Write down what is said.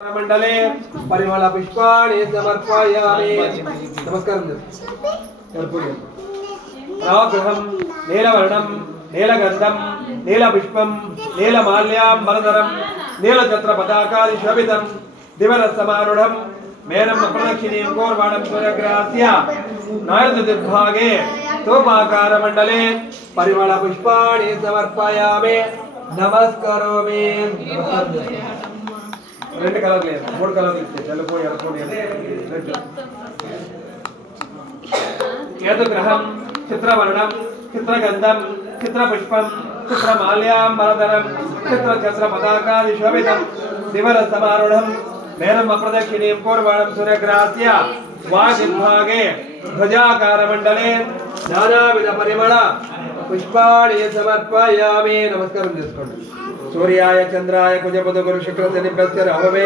मंडले परिमल पुष्पाणि समर्पयामि। नमस्कारं नवग्रहं नीलवर्णं नीलगन्धं नीलपुष्पं नीलमाल्याम्बरधरं नीलछत्रपताकादिशोभितं दिवरसमारूढं मेनं प्रदक्षिणीं कौर्वाणं सूर्यग्रास्य नैऋत्यदिग्भागे तोपाकारमण्डले परिमल पुष्पाणि समर्पयामि। नमस्करोमि। రెండు కలర్లు లేదు, మూడు కలర్లు ఇస్తే తెలుపు ఎరుపు రెడ్. కేతుగ్రహం చిత్రవర్ణం చిత్రగంధం చిత్రపుష్పం చిత్రమాల్యాంబరధరం చిత్రఛత్రపతాకాది శోభితం దివర సమారూఢం మేనం అప్రదక్షిణీం పూర్వాణం సూర్యగ్రాస్య వాగ్విభాగే ధ్వజాకారమండలే నానావిధ పరిమళ పుష్పాణి సమర్పయామి. నమస్కారం చేసుకోండి. सूर्याय चंद्राय कुजबुध गुरु शुक्र शनिभ्यश्च राहवे